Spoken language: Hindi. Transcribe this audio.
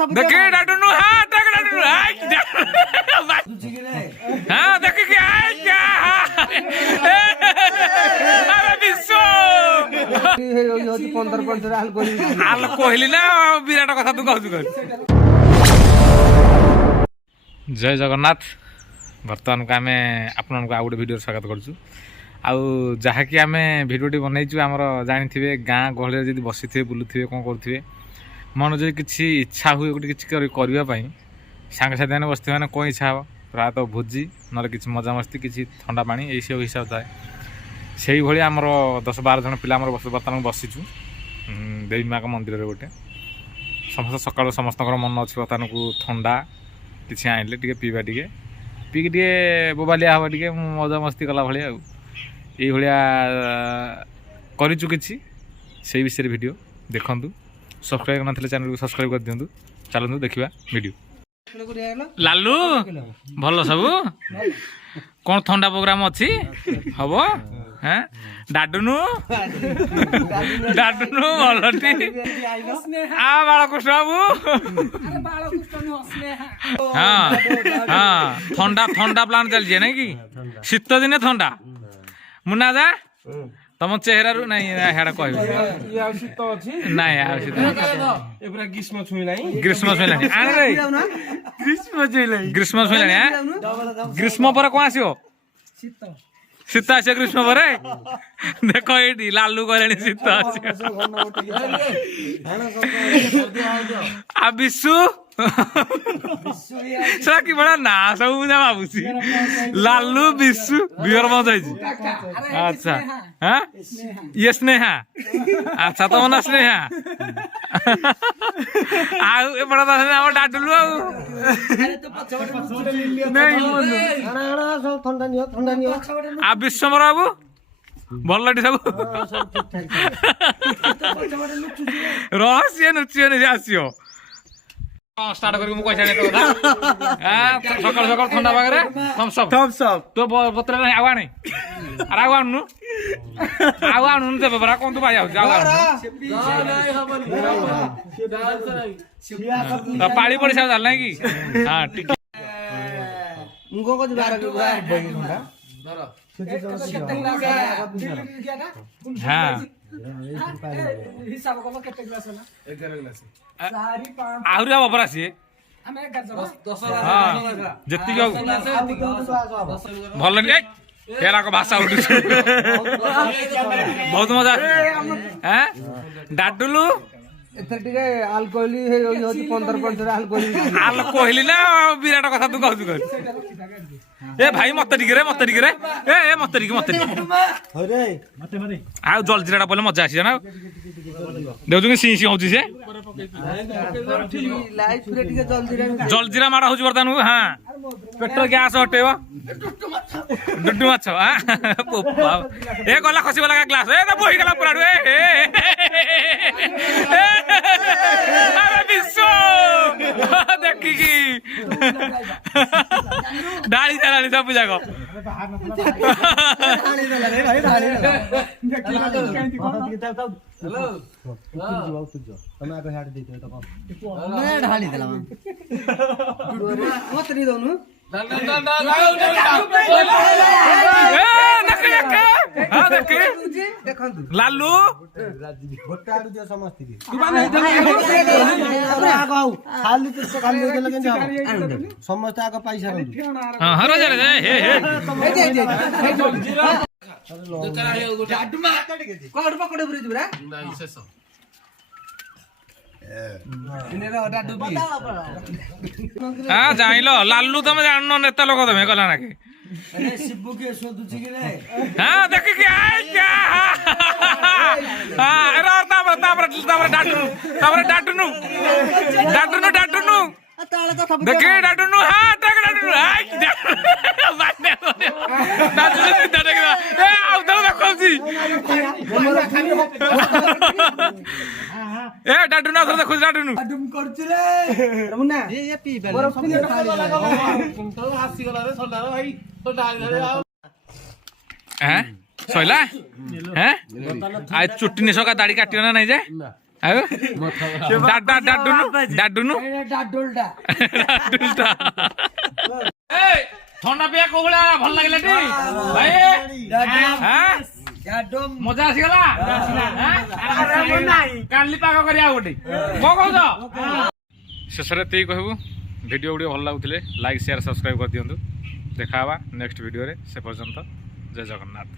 देखे डाटू हाँ डाटू हाँ देखे क्या क्या हाल कहली ना विराट कथा तू कहू जय जगन्नाथ बर्तमान को आम आपण आ गोटे भिडियो स्वागत करूँ आउ आम भिडियोटी बनईचु आमर जानी गाँ गहली जब बसी थे बुलूे कौन करुवे मन जो किसी इच्छा हुए गोटे किसी करने सांगसाथी मैंने बस मैंने कौन इच्छा हे प्रायतः भोजी ना कि मजामस्ती किसी ठंडा पानी यही सब हिसाब थाए से ही भाई आमर 10-12 जन पिला बर्तमान बसीचु देवी माँ मंदिर गोटे समस्त सकाल समस्त मन अच्छे बर्तमान को ठंडा किसी आइले टे पीवा टे पीक टे बोबालिया हवा टे मजामस्ती कला भाया ये भाया करूँ कि से विषय वीडियो देखु सब्सक्राइब करना चैनल को सब्सक्राइब कर दिंतु चलतु देखा वीडियो लालू भल सब कौन ठंडा प्रोग्राम अच्छी हम हाँ डाडुनु डाडुनु भलटी आ बालकृष्ण बाबू हाँ हाँ ठंडा ठंडा प्लान चलती है ना कि शीत दिने ठंडा मुन्ना जा तुम चेहरा रू नहीं हेड़ा कह ग्रीष्म छुईला ग्रीष्म छुईला ग्रीष्म पर कौन आसो शीत आस ग्रीष्म पर देख ये लालू कहले शीत आ विशु कि बड़ा ना सब मुझे भावुची लालू विशु बिहर मत अच्छा हाँ ये स्नेहा अच्छा तुम ना स्नेहा बड़ा डाडुलु आ विश्वमर बाबू भल सब रहस्य नुचियो आसियो स्टार्ट करके मु पैसा नेतो कथा सकाळ सकाळ ठंडा पागरे थम्स अप तो पत्र नहीं आवा नहीं अरे आवा आनु ते बरा कोन तो भाई आउ जा तो पाड़ी पड़ी सब डाल नहीं कि हां ठीक उनको को बार हां आहरी हम अपर आसी जी भल हेरा को भाषा उठू बहुत मजा डाडुलु आल कहली ना विराट कथा तू कहू ए भाई मत टिके रे मत टिके रे ए मत टिके आ जलजीरा बोले मजा आसी ना देखु सी सी होची से जलजीरा माड़ा होची बर्तमान हाँ पेट गैस हटेब डुडू माछ ए गला खसी गला ग्लास ए बोही गला पूरा अरे विश्व देखिकी डाली डाली सब जाक लालू समस्त आग पैसा हाँ जान लालू तुम जान नेता लोक तुम कला ना कि हाँ देख डाटुनु देखे डाटुनु हाँ डाटुनु ए डाटुनु आथर देखु डाटुनु सैला हैं आज चुट्टी निशा दाढ़ी काटियो ना नहीं जाए ଆଉ ଡାଡୁନୁ ଡାଡୋଲଟା ଥଣ୍ଡା ପିଆ କୋଉ ଭଳିଆ ଭଲ ଲାଗିଲା ଟି ଭାଇ ମଜା ଆସିଗଲା କାଲି ପାଗ କରିବା ଆଉ ଗୋଟେ କଣ କହୁଛ ଶେଷରେ ଏତିକି କହିବୁ ଭିଡ଼ିଓ ଗୁଡ଼ିକ ଭଲ ଲାଗୁଥିଲେ ଲାଇକ୍ ସେୟାର ସବସ୍କ୍ରାଇବ୍ କରିଦିଅନ୍ତୁ ଦେଖା ହେବା ନେକ୍ସଟ ଭିଡ଼ିଓରେ ସେ ପର୍ଯ୍ୟନ୍ତ ଜୟ ଜଗନ୍ନାଥ।